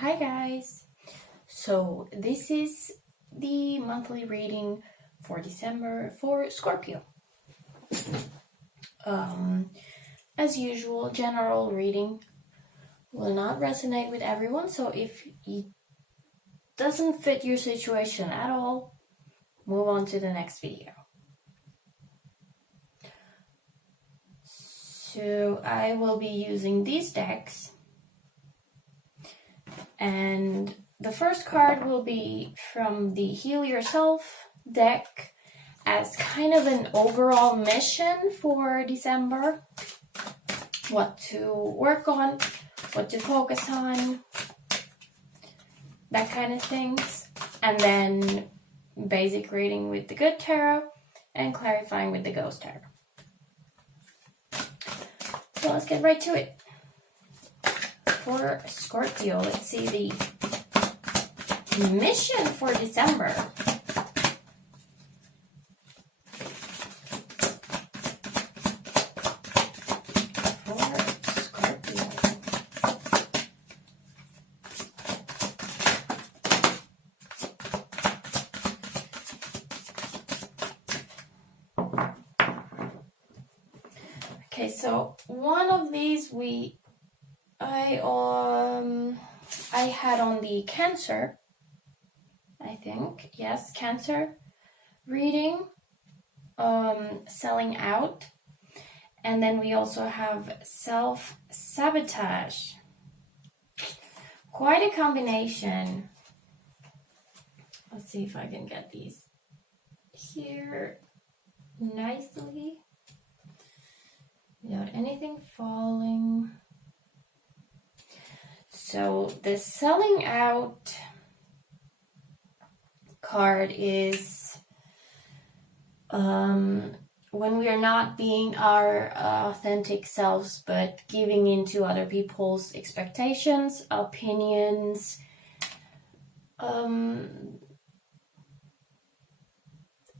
Hi guys! So this is the monthly reading for December for Scorpio. As usual, general reading will not resonate with everyone, so if it doesn't fit your situation at all, move on to the next video. So I will be using these decks, and the first card will be from the Heal Yourself deck as kind of an overall mission for December. What to work on, what to focus on, that kind of things. And then basic reading with the Good Tarot and clarifying with the Ghost Tarot. So let's get right to it. For Scorpio, let's see the mission for December. For Scorpio. Okay, so one of these I had on the Cancer, I think. Yes, Cancer reading, selling out. And then we also have Self-Sabotage. Quite a combination. Let's see if I can get these here nicely without anything falling. So the selling out card is when we are not being our authentic selves, but giving into other people's expectations, opinions,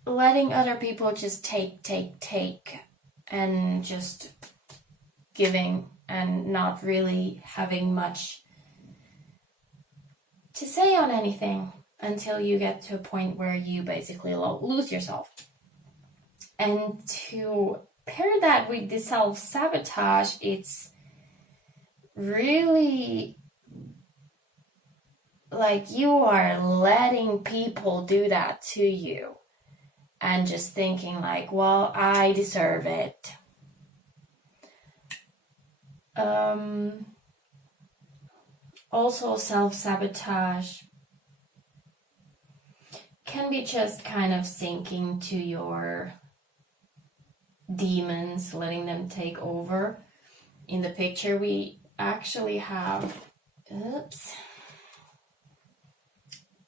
letting other people just take, and just giving and not really having much to say on anything until you get to a point where you basically lose yourself. And to pair that with the self-sabotage, it's really like you are letting people do that to you and just thinking like, well, I deserve it. Also, self-sabotage can be just kind of sinking to your demons, letting them take over. In the picture, we actually have,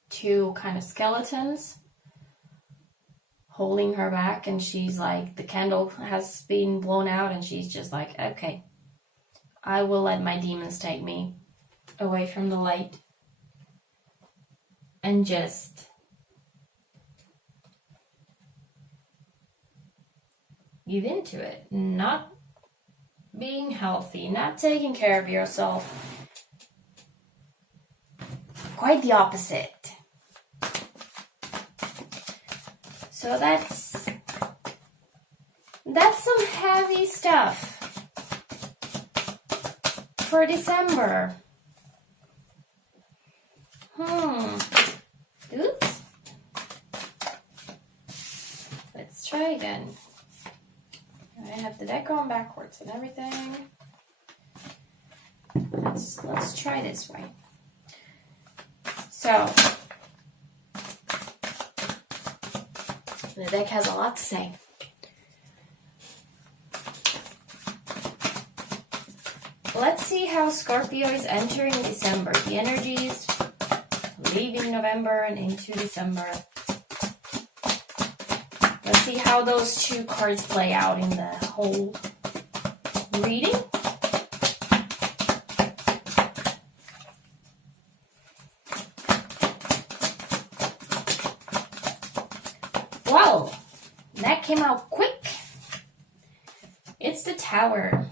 two kind of skeletons holding her back, and she's like, the candle has been blown out, and she's just like, okay, I will let my demons take me away from the light and just give into it. Not being healthy, not taking care of yourself. Quite the opposite. So that's some heavy stuff for December. Oops. Let's try again. I have the deck on backwards and everything. Let's try this way. So the deck has a lot to say. Let's see how Scorpio is entering December. The energies leaving November and into December. Let's see how those two cards play out in the whole reading. Well, that came out quick. It's the Tower.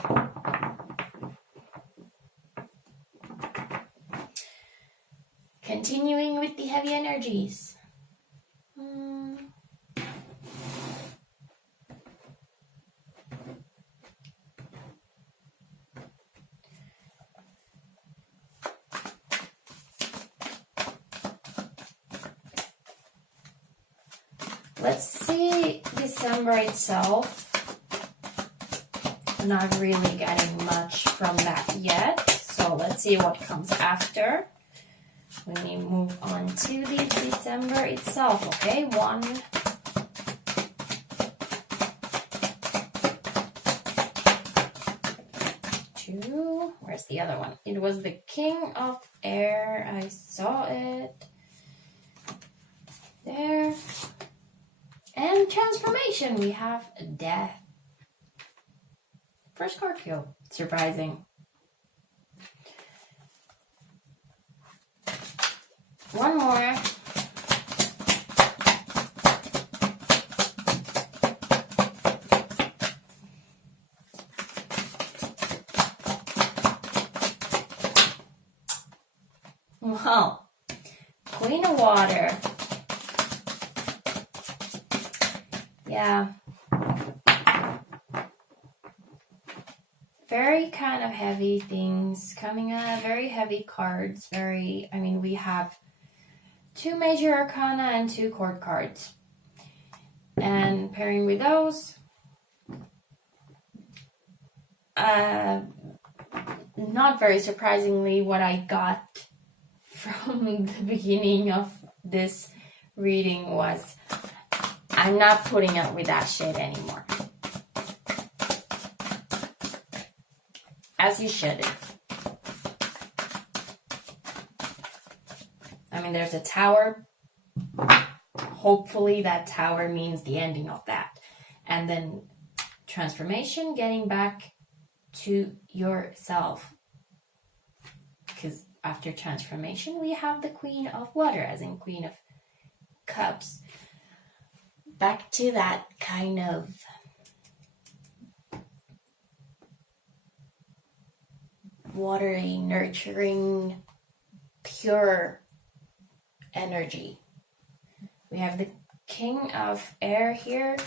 Continuing with the heavy energies. Let's see December itself. Not really getting much from that yet. So let's see what comes after. When we move on to the December itself, okay? 1, 2, where's the other one? It was the King of Air. I saw it. There. And transformation, we have death. For Scorpio, surprising. One more. Wow. Queen of Water. Yeah. Very kind of heavy things coming out. Very heavy cards. We have 2 major arcana and 2 court cards. And pairing with those, not very surprisingly, what I got from the beginning of this reading was, I'm not putting up with that shit anymore. As you shouldn't. There's a tower. Hopefully that tower means the ending of that. And then transformation, getting back to yourself. Because after transformation, we have the Queen of Water, as in Queen of Cups. Back to that kind of watery, nurturing, pure energy. We have the King of Air here.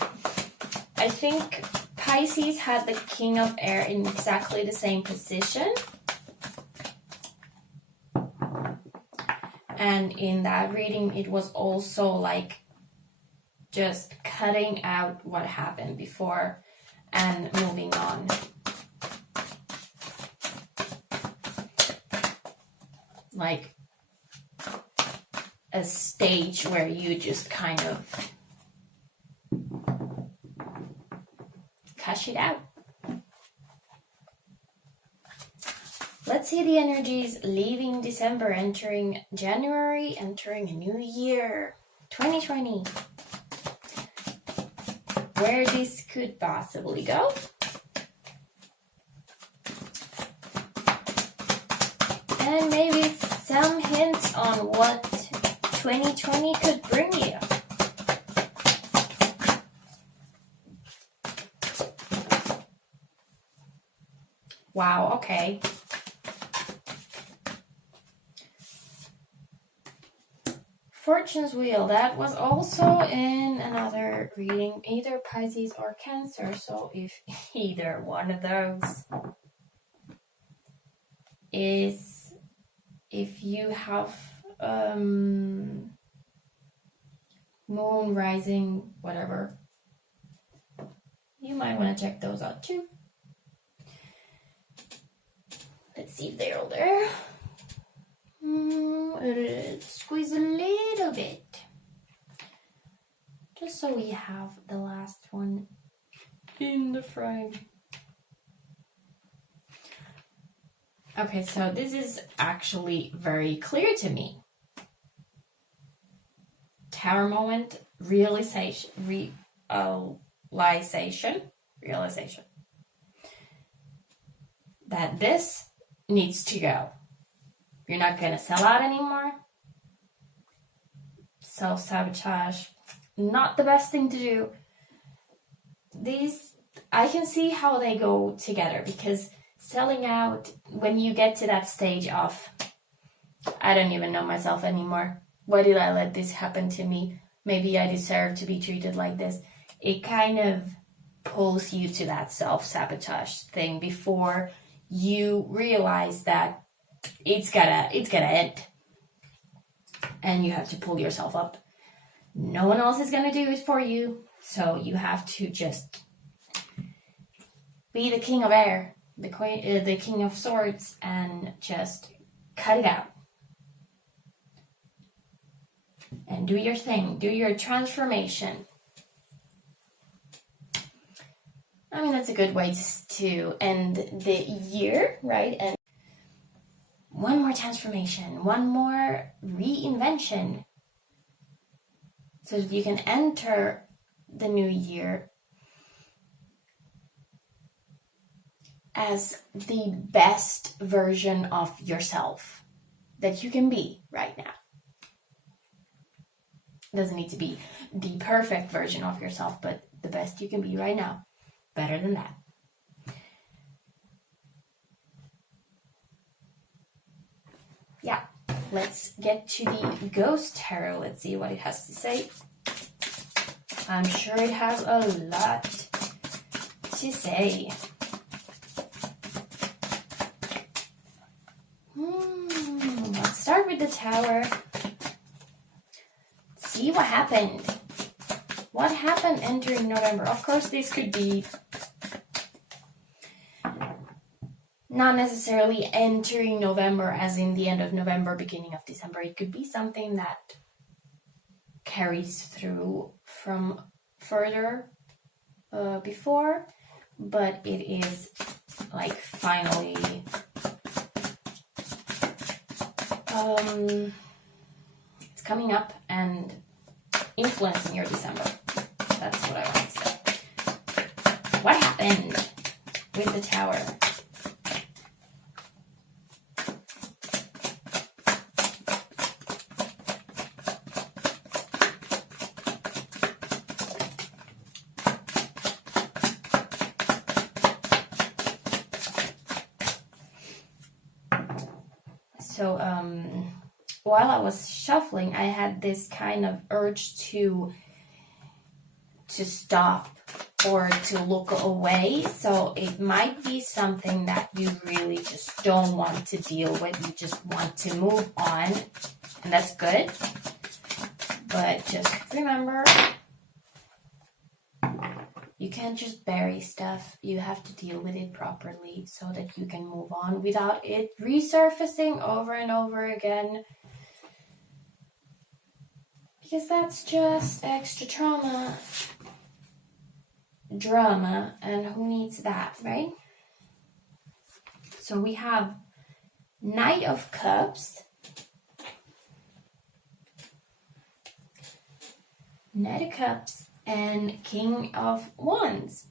I think Pisces had the King of Air in exactly the same position. And in that reading, it was also like just cutting out what happened before and moving on. Like a stage where you just kind of cash it out. Let's see the energies leaving December, entering January, entering a new year, 2020. Where this could possibly go. And maybe some hints on what 2020 could bring you. Wow, okay. Fortune's Wheel, that was also in another reading, either Pisces or Cancer. So if either one of those is, if you have moon, rising, whatever, you might want to check those out too. Let's see if they're all there. Squeeze a little bit. Just so we have the last one in the frame. Okay, so this is actually very clear to me. Tower moment, realization. That this needs to go. You're not going to sell out anymore. Self-sabotage, not the best thing to do. These, I can see how they go together, because selling out, when you get to that stage of I don't even know myself anymore. Why did I let this happen to me? Maybe I deserve to be treated like this. It kind of pulls you to that self-sabotage thing before you realize that it's gotta end. And you have to pull yourself up. No one else is gonna do it for you. So you have to just be the king of air, the king of swords, and just cut it out. And do your thing. Do your transformation. I mean, that's a good way to end the year, right? And one more transformation, one more reinvention, so that you can enter the new year as the best version of yourself that you can be right now. It doesn't need to be the perfect version of yourself, but the best you can be right now. Better than that. Yeah, let's get to the Ghost Tarot. Let's see what it has to say. I'm sure it has a lot to say. Let's start with the Tower. See what happened. What happened entering November? Of course, this could be not necessarily entering November as in the end of November, beginning of December. It could be something that carries through from further before, but it is like finally it's coming up and influencing your December. That's what I want to say. What happened with the Tower? So, while I was shuffling, I had this kind of urge to stop or to look away. So it might be something that you really just don't want to deal with. You just want to move on, and that's good. But just remember, you can't just bury stuff. You have to deal with it properly so that you can move on without it resurfacing over and over again. Because that's just extra drama, and who needs that, right? So we have Knight of Cups, Knight of Cups, and King of Wands.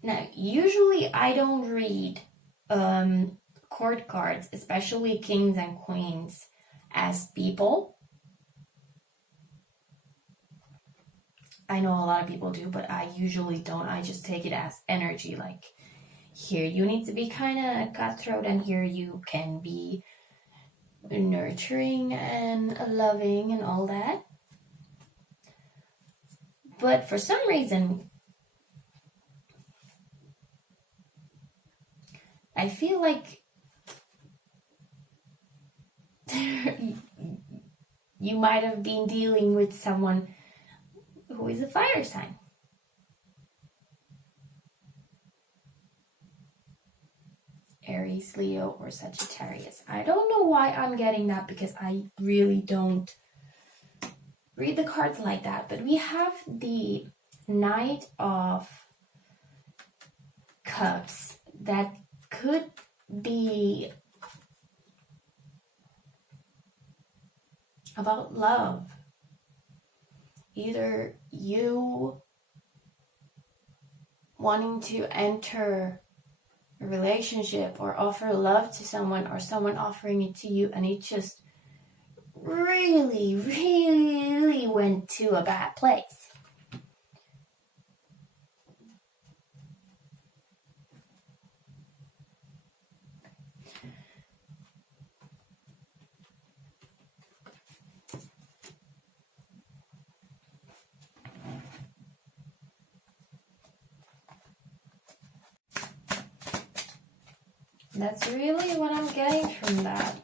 Now, usually I don't read court cards, especially kings and queens, as people. I know a lot of people do, but I usually don't. I just take it as energy. Like, here you need to be kind of cutthroat, and here you can be nurturing and loving and all that. But for some reason, I feel like you might have been dealing with someone who is a fire sign. Aries, Leo, or Sagittarius. I don't know why I'm getting that, because I really don't read the cards like that. But we have the Knight of Cups that could be about love. Either you wanting to enter a relationship or offer love to someone, or someone offering it to you, and it just really, really went to a bad place. That's really what I'm getting from that.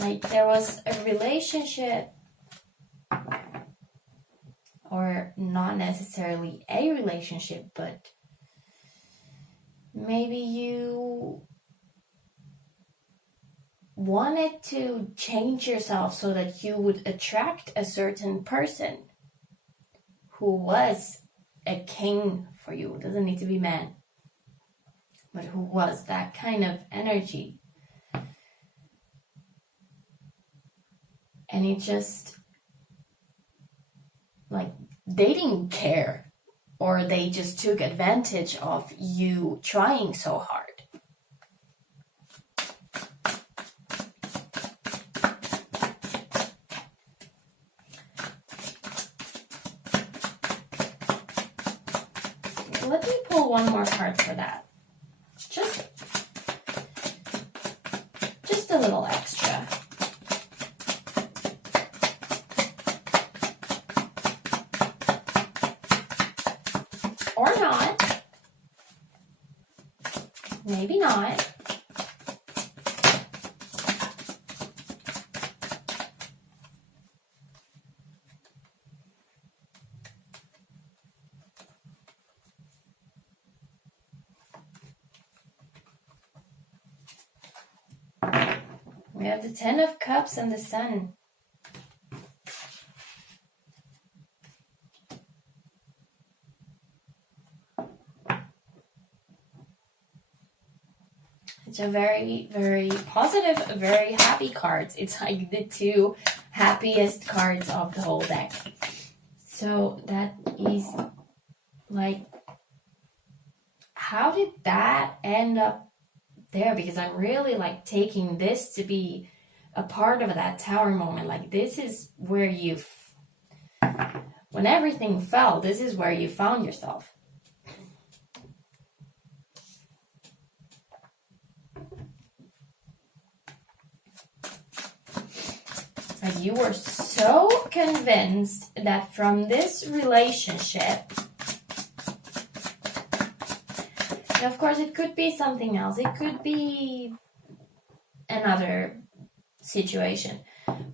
Like there was a relationship, or not necessarily a relationship, but maybe you wanted to change yourself so that you would attract a certain person who was a king for you. It doesn't need to be man, but who was that kind of energy. And it just, like, they didn't care, or they just took advantage of you trying so hard. Let me pull one more card for that. Just a little extra. Or not. Maybe not. We have the Ten of Cups and the Sun. It's a very, very positive, very happy cards. It's like the two happiest cards of the whole deck. So that is like, how did that end up there? Because I'm really like taking this to be a part of that Tower moment. Like this is where when everything fell, this is where you found yourself. Like you were so convinced that from this relationship, and of course it could be something else, it could be another situation,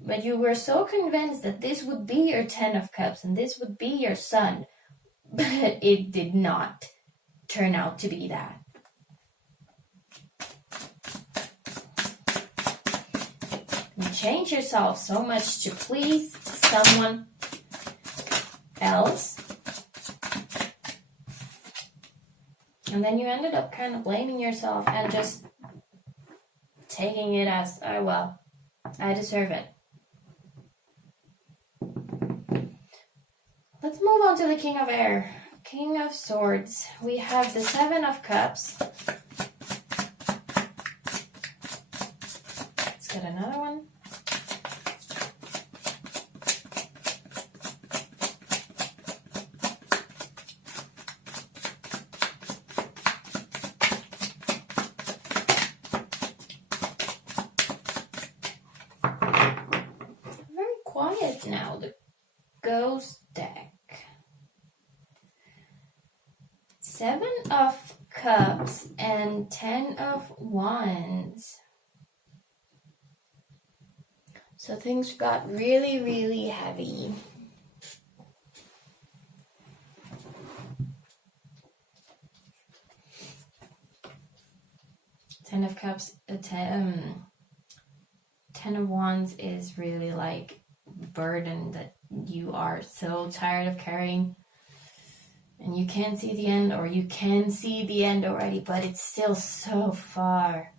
but you were so convinced that this would be your Ten of Cups and this would be your Sun, but it did not turn out to be that. You change yourself so much to please someone else, and then you ended up kind of blaming yourself and just taking it as, oh well, I deserve it. Let's move on to the King of Air. King of Swords. We have the Seven of Cups. Let's get another one. Quiet now, the Ghost deck. Seven of Cups and 10 of Wands. So things got really, really heavy. Ten of Cups, 10 of Wands is really like burden that you are so tired of carrying, and you can't see the end, or you can see the end already, but it's still so far.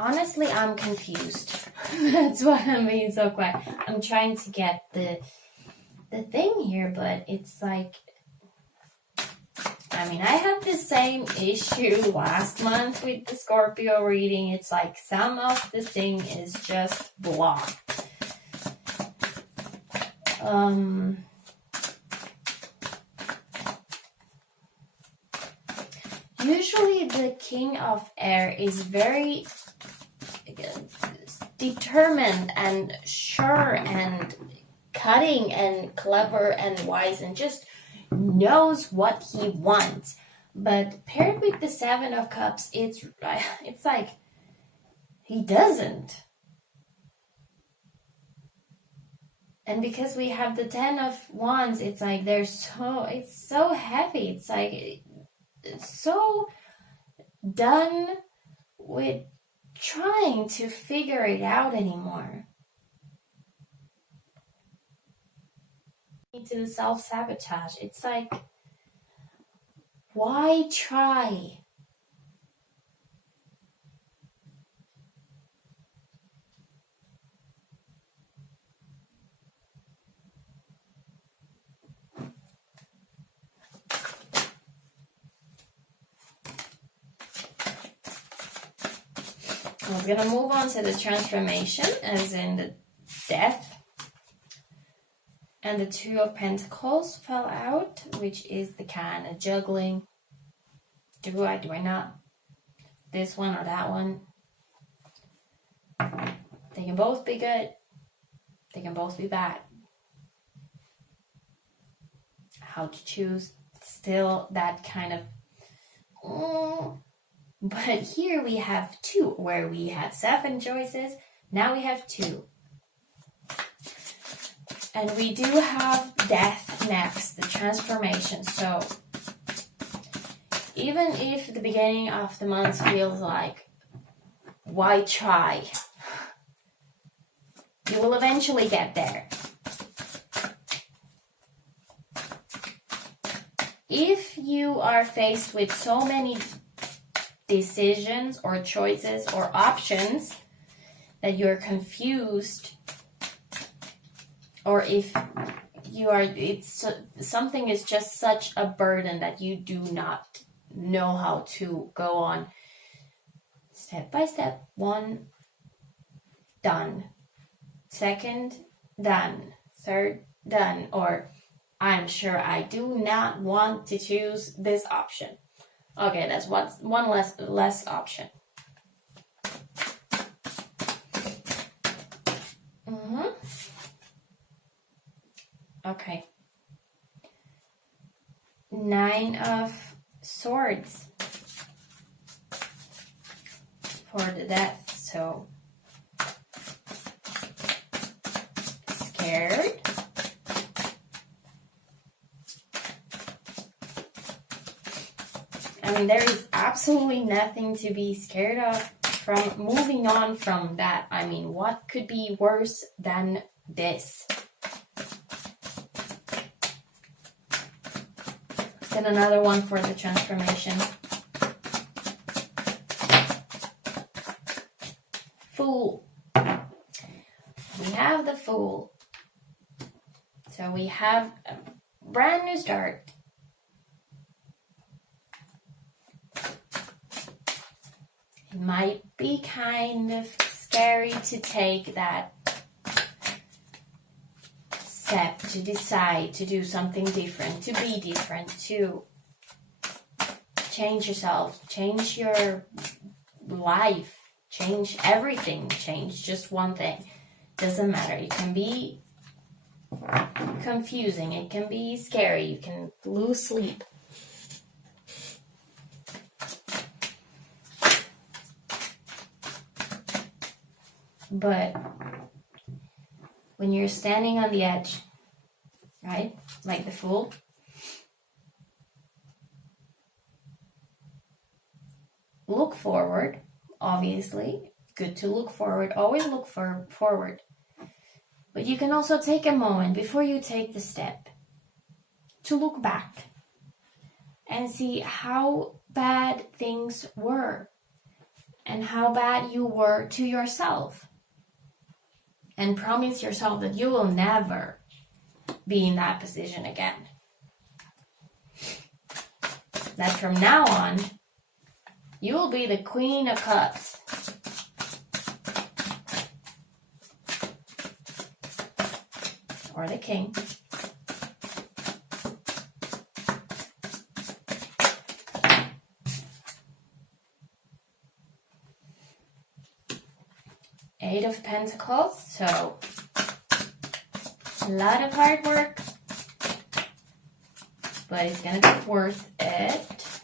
Honestly, I'm confused. That's why I'm being so quiet. I'm trying to get the thing here, but it's like, I mean, I had the same issue last month with the Scorpio reading. It's like some of the thing is just blocked. Usually the King of Air is very determined and sure and cutting and clever and wise and just knows what he wants. But paired with the Seven of Cups, it's like he doesn't. And because we have the Ten of Wands, it's like it's so heavy. It's like it's so done with trying to figure it out anymore. To the self-sabotage. It's like, why try? I was gonna move on to the transformation, as in the death. And the Two of Pentacles fell out, which is the kind of juggling. Do I not? This one or that one? They can both be good. They can both be bad. How to choose? Still that kind of... But here we have two, where we had 7 choices. Now we have 2. And we do have death next, the transformation. So even if the beginning of the month feels like, why try? You will eventually get there. If you are faced with so many decisions or choices or options that you're confused, or if you are, something is just such a burden that you do not know how to go on step by step. 1, done. 2nd, done. 3rd, done. Or I'm sure I do not want to choose this option. Okay, that's one less option. Okay. 9 of Swords for the death. So scared. I mean, there is absolutely nothing to be scared of from moving on from that. I mean, what could be worse than this? Then another one for the transformation. Fool. We have the Fool. So we have a brand new start. It might be kind of scary to take that step, to decide to do something different, to be different, to change yourself, change your life, change everything, change just one thing. Doesn't matter. It can be confusing, it can be scary, you can lose sleep. But when you're standing on the edge, right, like the Fool, look forward, obviously. Good to look forward. Always look forward. But you can also take a moment before you take the step to look back and see how bad things were and how bad you were to yourself. and promise yourself that you will never be in that position again. That from now on, you will be the Queen of Cups. Or the King. Eight of Pentacles, so a lot of hard work, but it's gonna be worth it.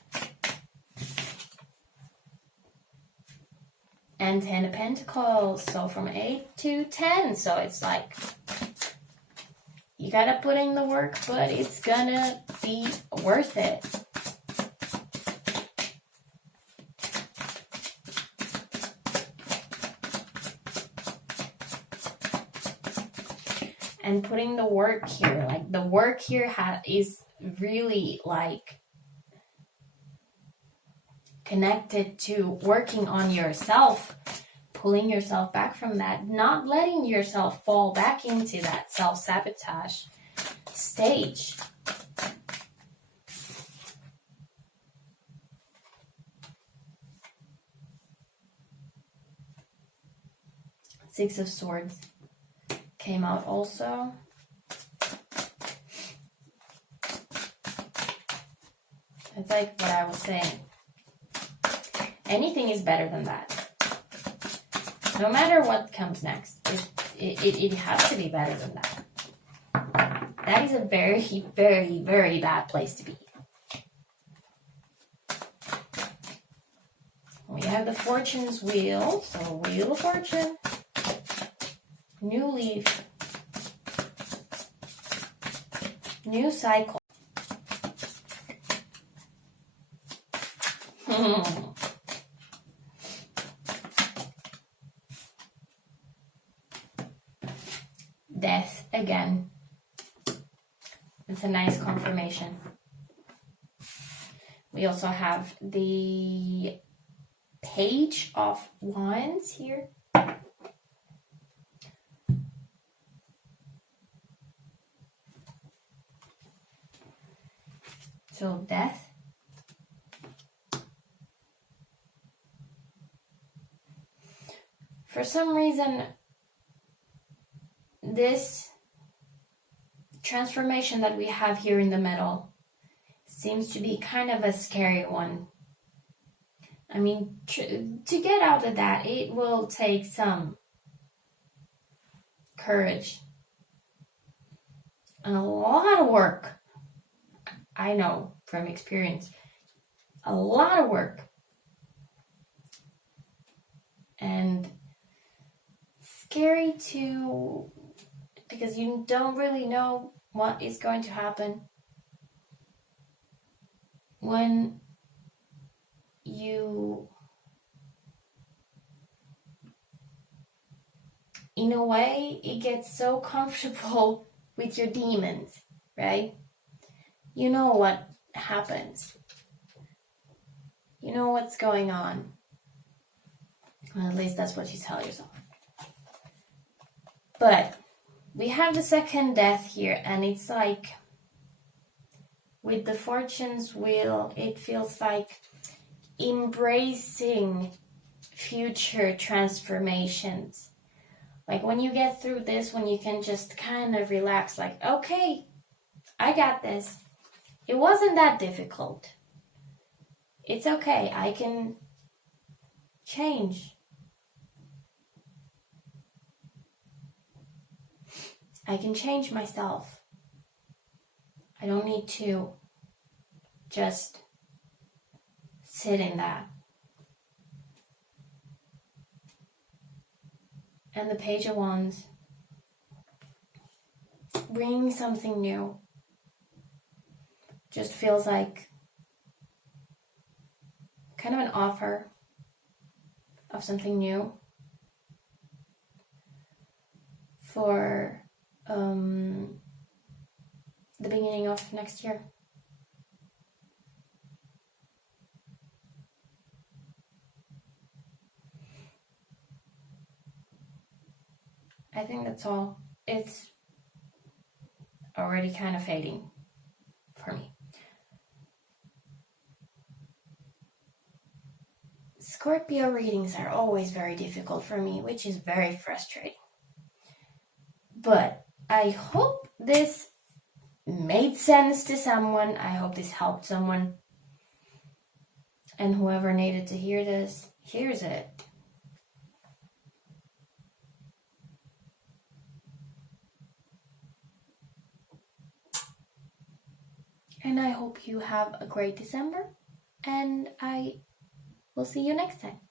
And 10 of Pentacles, so from 8 to 10, so it's like you gotta put in the work, but it's gonna be worth it. And putting the work here, like the work here is really like connected to working on yourself, pulling yourself back from that, not letting yourself fall back into that self-sabotage stage. Six of Swords came out also. It's like what I was saying. Anything is better than that. No matter what comes next, it has to be better than that. That is a very, very, very bad place to be. We have the Fortune's Wheel, so Wheel of Fortune. New leaf, new cycle. Death again. It's a nice confirmation. We also have the Page of Wands here. So death. For some reason, this transformation that we have here in the middle seems to be kind of a scary one. I mean, to get out of that, it will take some courage and a lot of work. I know from experience, a lot of work. And scary too, because you don't really know what is going to happen when you, in a way, it gets so comfortable with your demons, right? You know what happens. You know what's going on. Well, at least that's what you tell yourself. But we have the second death here, and it's like with the Fortune's Wheel, it feels like embracing future transformations. Like when you get through this, when you can just kind of relax, like, okay, I got this. It wasn't that difficult. It's okay. I can change. I can change myself. I don't need to just sit in that. And the Page of Wands, bringing something new, just feels like kind of an offer of something new for the beginning of next year. I think that's all. It's already kind of fading for me. Scorpio readings are always very difficult for me, which is very frustrating. But I hope this made sense to someone. I hope this helped someone. And whoever needed to hear this, hears it. And I hope you have a great December. And I will see you next time.